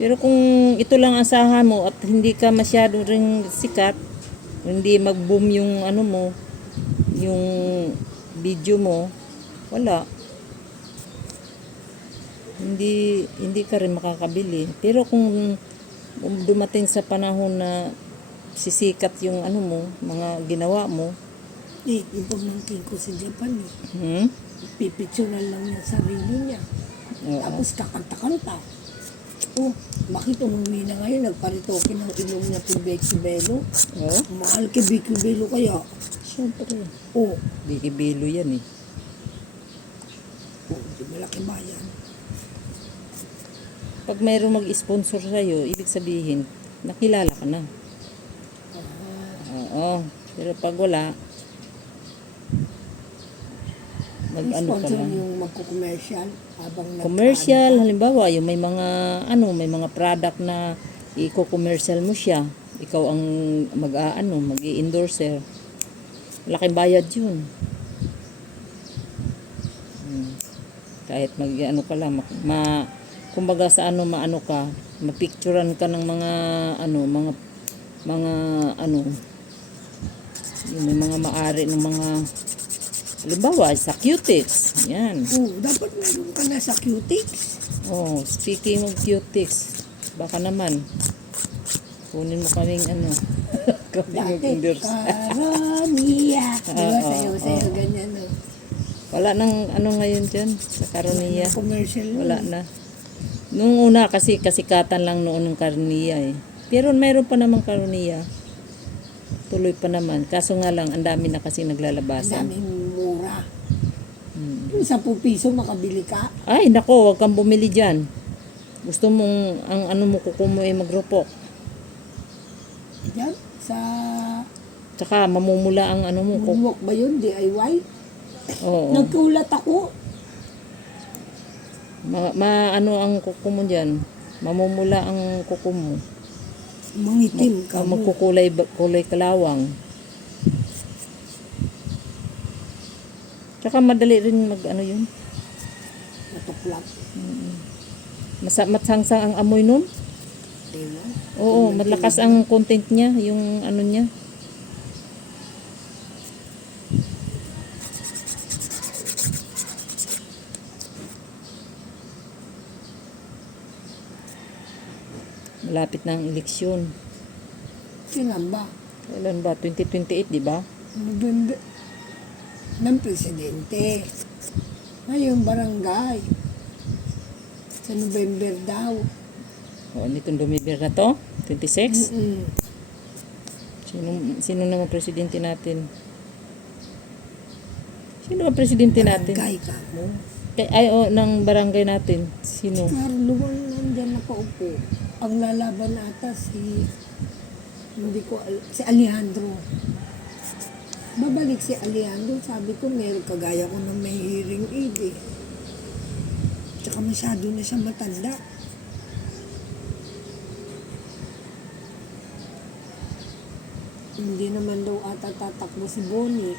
Pero kung ito lang ang asahan mo at hindi ka masyado ring sikat, hindi mag-boom yung ano mo, yung video mo, wala. Hindi ka rin makakabili. Pero kung dumating sa panahon na sisikat yung ano mo, mga ginawa mo, Yung pamangkin ko sa Japan pipicturean lang niya sarili niya. Oo. Tapos kakanta-kanta. Oh, bakit umuwi na ngayon? Nagparitoke ng ilong niya kay Becky Bello. Oo. Mahal kay Becky Bello kaya. Siyempre. Oh, Bikibilo yan eh. di malaki bayan. Pag mayroong mag-sponsor sa'yo, ibig sabihin, nakilala ka na. Oo. Pero pag wala, mag-ano ka Sponsor lang. yung magko-commercial habang Commercial, halimbawa, yung may mga product na i-commercial mo siya. Ikaw ang mag-i-endorser. Laking bayad yun. Kahit mag-ano ka lang, kumbaga sa maano ka, mapicturean ka ng mga yung may mga maari ng mga, halimbawa, sa Cutix. Yan. Oh, dapat meron ka na sa Cutix. Oh, speaking of Cutix, baka naman, kunin mo kaming kaming Dati, endorse. Karania. Diba, sayo-sayo, oo. ganyan. No? Wala nang ngayon dyan, sa Karunia. Commercial Wala na. Nung una kasi kasikatan lang noon ng Karunia eh. Pero mayroon pa namang Karunia. Tuloy pa naman. Kaso nga lang, ang dami na kasi Ang naglalabasan. daming mura. Yung 10 piso makabili ka. Ay, nako, wag kang bumili dyan. Gusto mong, ang mo, kuko mo ay magropok. Diyan, sa Tsaka mamumula ang mo. moonwalk ba yun? DIY? Oo. Nagkulat ako. Ang kuko mo dyan. Mamumula ang kuko mo. Mangitim ka mo. Kulay kalawang. Tsaka madali rin yun. Natuklap. Matsangsang ang amoy nun. Diba? Oo, malakas ang content niya, yung niya. Malapit na ang eleksyon. Kailan ba? Kailan ba? 2028, di ba? November ng presidente. Ngayon, barangay. Sa November daw. O, nitong November na to? 26? Mm-mm. Sino naman presidente natin? Sino ba presidente natin? Barangay ka mo. Ng barangay natin. Sino? Carlo ang nandyan nakaupo. Ang lalaban ata si Alejandro. Babalik si Alejandro. Sabi ko, meron kagaya ko na may hearing aid eh. Tsaka masyado na siya matanda. Hindi naman daw ata tatakbo si Bonnie.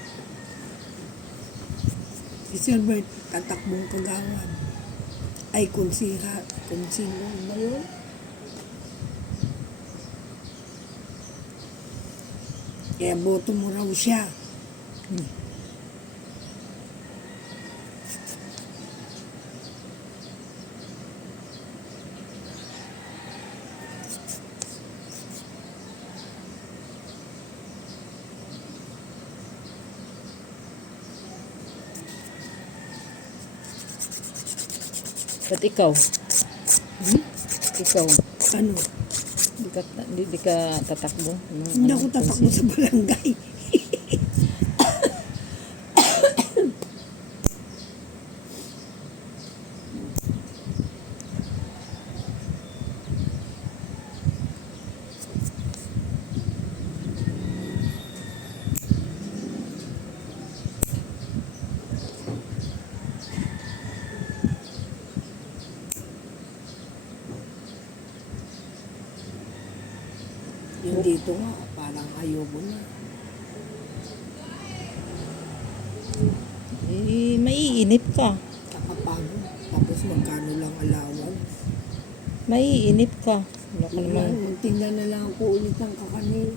Si Silbert tatakbong kagawad. Ay, konsino ba yun? Kaya boto mo raw siya. Ba't ikaw? Ikaw, Ano? di ka tatakbo? Hindi ako tatakbo sa barangay. Yung dito nga, parang ayoko na. Eh, maiinip ka. Kakapagod. Tapos magkano lang allowance. Maiinip ka. Wala ka naman. Tingnan na lang ako ulit ng kakanin.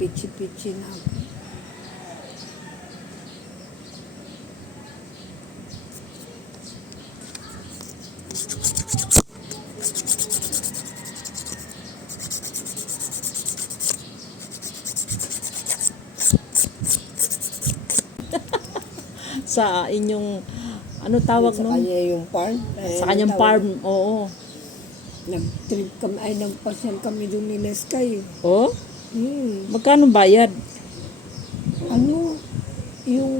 Pichi-pichi na ako. Sa inyong, ano tawag Sa nun? kanya yung farm. Sa kanyang farm, oo. Nag-trip kami, ay nagpasyal kami doon ni Leskay. Oh? Hmm. Magkano bayad? Ano, yung,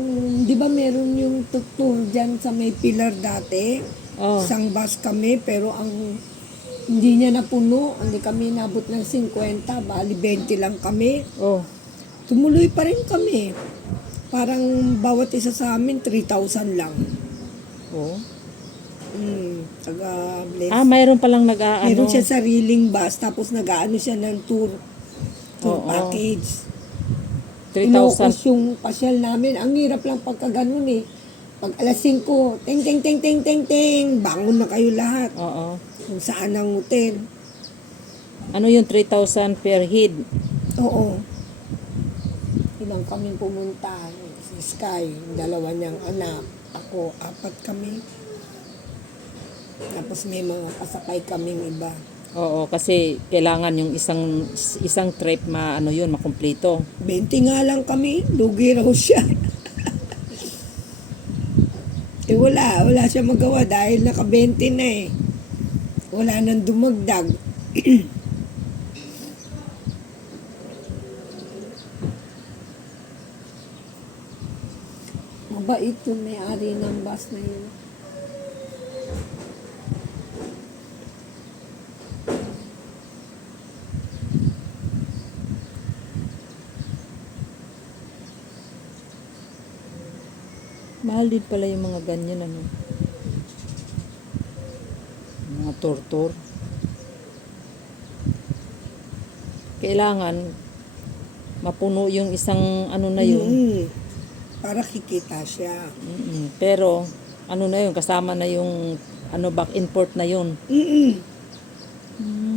di ba meron yung tour dyan sa may pilar dati? Oh. Isang bus kami, pero ang hindi niya napuno, hindi kami nabot ng 50, bali 20 lang kami. Oh. Tumuloy pa rin kami. Parang bawat isa sa amin, 3,000 lang. Oh. Taga Bless. Mayroon palang nag-aano. Meron siya sariling bus, tapos nag-aano siya ng tour Oo. package. 3,000. Inukos yung pasyal namin. Ang hirap lang pagka ganun eh. Pag alas 5, ting ting ting ting ting ting, bangon na kayo lahat. Oo. Kung saan ang hotel. Ano yung 3,000 per head? Oo. Ilang kami pumunta. Si Sky, yung dalawa niyang anak. Ako, 4 kami. Tapos may mga kasakay kaming iba. Oo, kasi kailangan yung isang trip yun, makumpleto. 20 nga lang kami, lugi raw siya. Wala siya magawa dahil naka-20 na eh. Wala nang dumagdag. Mabait yung may-ari ng bus na yun. Mahal din pala yung mga ganyan, ano. Mga tour. Kailangan mapuno yung isang ano na yun. Para kikita siya. Pero ano na yun, kasama na yung back and forth na yun.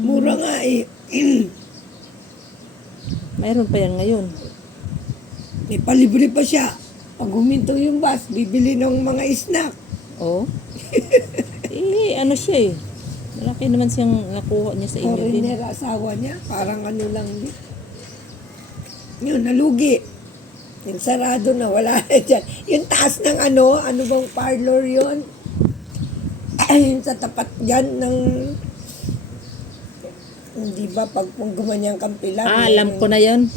Mura nga eh. Mayroon pa yan ngayon. May palibre pa siya. Pag huminto yung bus, bibili ng mga snack. Oh. Ano siya eh. Malaki naman siyang nakuha niya sa inyo din. Foreigner asawa niya, parang ano lang din. Yun, nalugi. Yung sarado na, wala na dyan. Yung taas ng ano bang parlor yun? Yung sa tapat dyan ng, hindi ba, pag gumanyan kang pila. Alam ko na yan.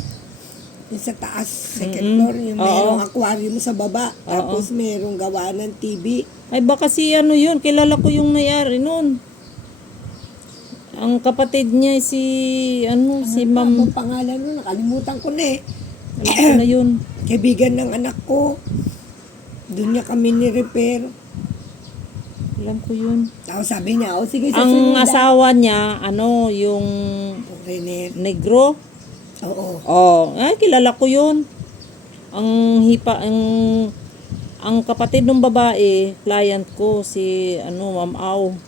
Yung sa taas, second floor, yung mayroong aquarium sa baba. Tapos mayroong gawa ng TV. Ay baka si ano yun, kilala ko yung may-ari nun. Ang kapatid niya si si Ma'am. Ang pangalan nun, nakalimutan ko na eh. Alam ko na yun. Kaibigan ng anak ko. Doon niya kami ni-repair. Alam ko yun. Tapos sabi niya, sige sa Ang sunod. asawa niya, yung Foreigner. negro. Oo. Oh, kilala ko yun. Ang kapatid ng babae, client ko, si Ma'am Au.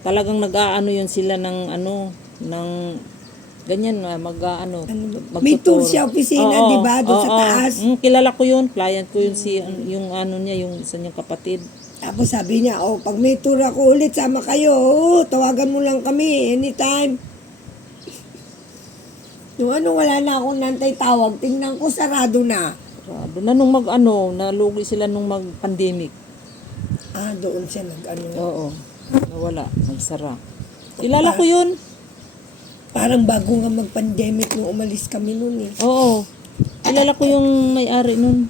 Talagang nag-aano yun sila ng ganyan nga, May tour siya, opisina, di ba? Doon sa taas. Kilala ko yun, client ko yun, yung isa niyang kapatid. Tapos sabi niya, pag may tour ako ulit, sama kayo. Tawagan mo lang kami, anytime. Yung wala na akong nantay tawag, tingnan ko, sarado na. Sarado na nalugi sila nung mag-pandemic. Doon siya Oo, nawala, nagsara. Kilala ko yun. Parang bago nga mag-pandemic nung umalis kami noon eh. Oo. Kilala ko yung may-ari nun.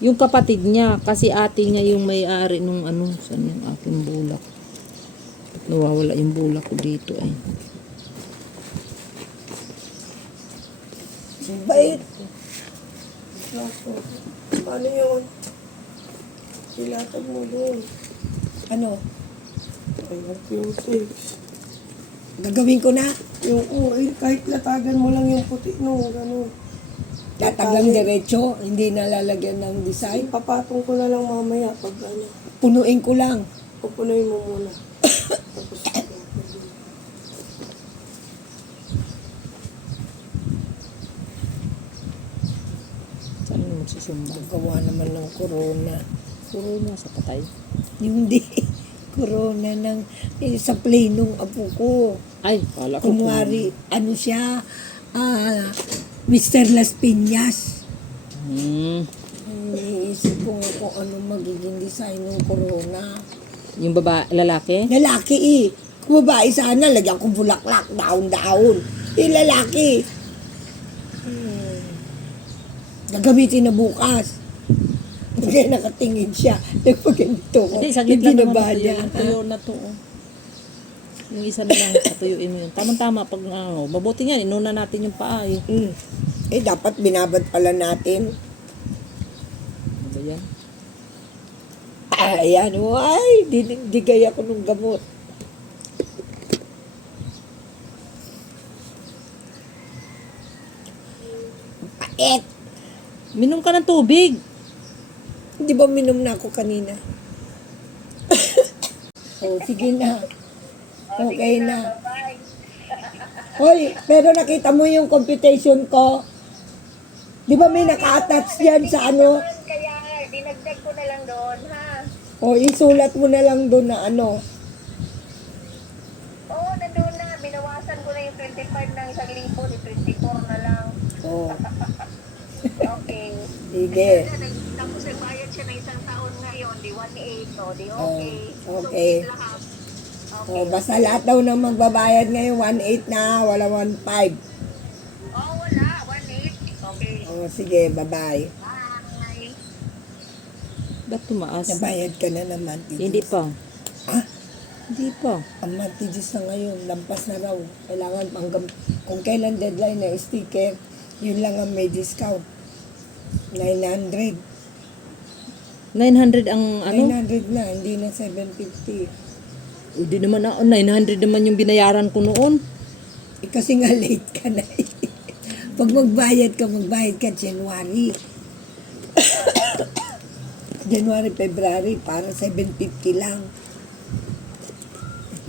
Yung kapatid niya. Kasi ate niya yung may-ari nung saan yung aking bulak. Nawawala yung bulak ko dito ay. Bait. Paano yun? Ilatag mo doon. Ano? Gagawin ko na. Kahit latagan mo lang yung puti gano'n. Latag lang diretso, hindi nalalagyan ng design. Papatong ko na lang mamaya pag ano. Punuin ko lang. Pupunuin mo muna. Tapos, Saan mo magsusumba? Gawa naman ng corona. Puro na sa patay. Yung di, corona ng, sa plane nung apo ko. Ay, kala ko Kunwari, ano siya, Mr. Las Piñas. Iniisip ko nga kung ano magiging design ng corona. Yung lalaki? Lalaki eh. Kung babae sana, lagyan ko bulaklak, daon-daon. Lalaki. Gagamitin na bukas. Kaya nakatingin siya. Nagpaganito ko. Hindi, saglit lang naman Binabahan ito niya. yung tuyo na to. Oh. Yung isa na lang, patuyuin mo yun. Tama-tama, pag mabuti nga, inuna natin yung paa eh. Dapat binabad pala natin. Ano ba yan? Ayan, ay, digay ako ng gamot. Pait. Minom ka ng tubig. Di ba minom na ako kanina? Sige na. Okay na. Hoy, pero nakita mo yung computation ko? Di ba may naka-attach yan sa ano? Kaya dinagdag ko na lang doon, ha? Isulat mo na lang doon na ano. Oo, nandun na. Binawasan ko na yung 25 ng 1,000. 24 na lang. Oh, Okay. sige. Tapos nagbayad siya ng isang taon ngayon. Di 1,800. No? Di Oh, okay. okay. So, lahat. Basta lahat daw ng magbabayad ngayon, 1.8 na, wala 1.5. Oh, wala. 1,800. Okay. Sige, bye-bye. Bye. Ba't tumaas? Nabayad ka na naman. Hindi pa. Ah? Hindi pa. Ang monthly na ngayon, lampas na raw. Kailangan kung kailan deadline na sticker, yun lang ang may discount. 900. 900 ang ano? 900 na, hindi na 750. Hindi naman ako. 900 naman yung binayaran ko noon. Kasi nga late ka na. Pag magbayad ka January. January, February, para 750 lang.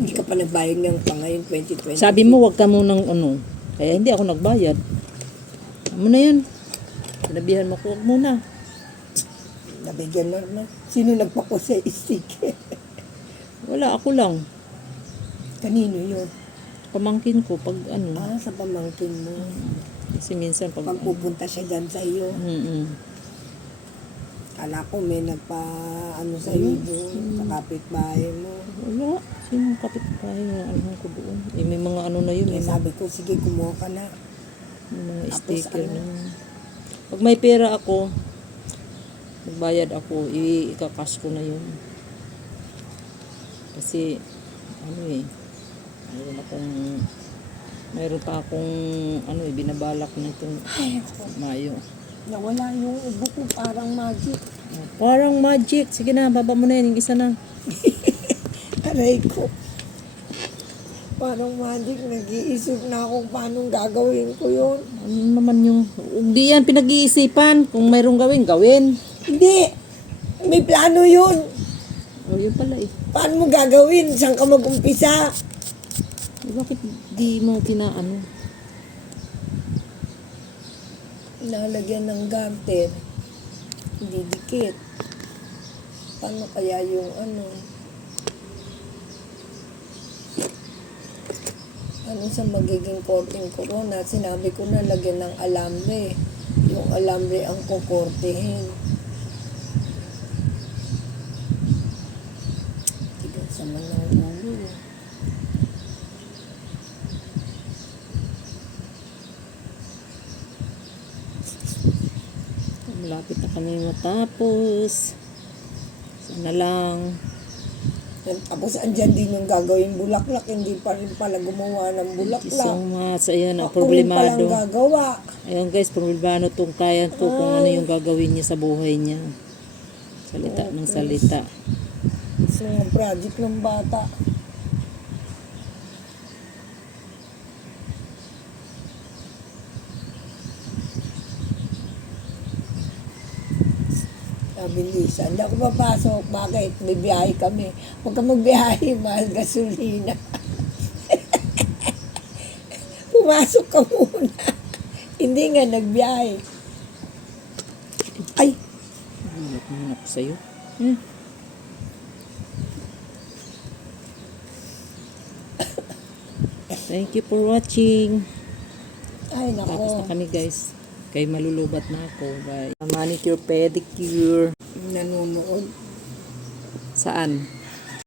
Hindi ka pa nagbayad ng pa ngayon 2020. Sabi mo, wag ka munang ano. Kaya hindi ako nagbayad. Ano na yan? Sinabihan mo ko, wag muna. Nabigyan na naman. Sino nagpako sa sticker? Wala, ako lang. Kanino yun? Pamangkin ko, pag ano. Sa pamangkin mo. Kasi minsan pag... Pag pupunta siya dyan sa iyo. Kala ko may sa iyo doon, sa kapitbahay mo. Wala. Sino kapitbahay na ano ko doon? Eh, may mga ano na yun. Kaya May mga, sabi ko, sige, kumuha ka na. may mga Tapos sticker ano? na. Pag may pera ako, magbayad ako, ikakas ko na yun. Kasi, ano eh, mayroon pa akong, binabalak na itong Mayo. Nawala yung ubo ko, parang magic. Parang magic. Sige na, baba mo na yan, yung isa na. Aray ko. Parang magic, nag-iisip na ako paano gagawin ko yun. Ano naman yung, hindi yan pinag-iisipan. Kung mayroong gawin. Hindi! May plano yun. Yun pala eh. Paano mo gagawin? Saan ka mag-umpisa? Bakit di mo pinaano? Nalagyan ng garter. Hindi dikit. Paano kaya yung ano sa magiging korting corona? Sinabi ko na lagyan ng alambre. Yung alambre ang kukortehin. Tigas naman ng ulo. Malapit na kami matapos. Sana lang. Tapos andyan din yung gagawin bulaklak. Hindi pa rin pala gumawa ng Thank you bulaklak. so much. Ayan, ang Ako rin palang problemado. gagawa. Ayan guys, problemado tong kaya to kung ano yung gagawin niya sa buhay niya. Salita ng salita. Gusto ng project ng bata. Sabi ni Lisa, hindi ako papasok. Bakit? May biyahe kami. Huwag ka magbiyahe, mahal gasolina. Pumasok ka muna. Hindi nga, nagbiyahe. Ay, Gulat naman ako sa'yo. Hmm. Thank you for watching. ay Tapos na nako. kami guys. Kay malulubat na ako. Bye. Manicure, pedicure. Nanonood. Saan?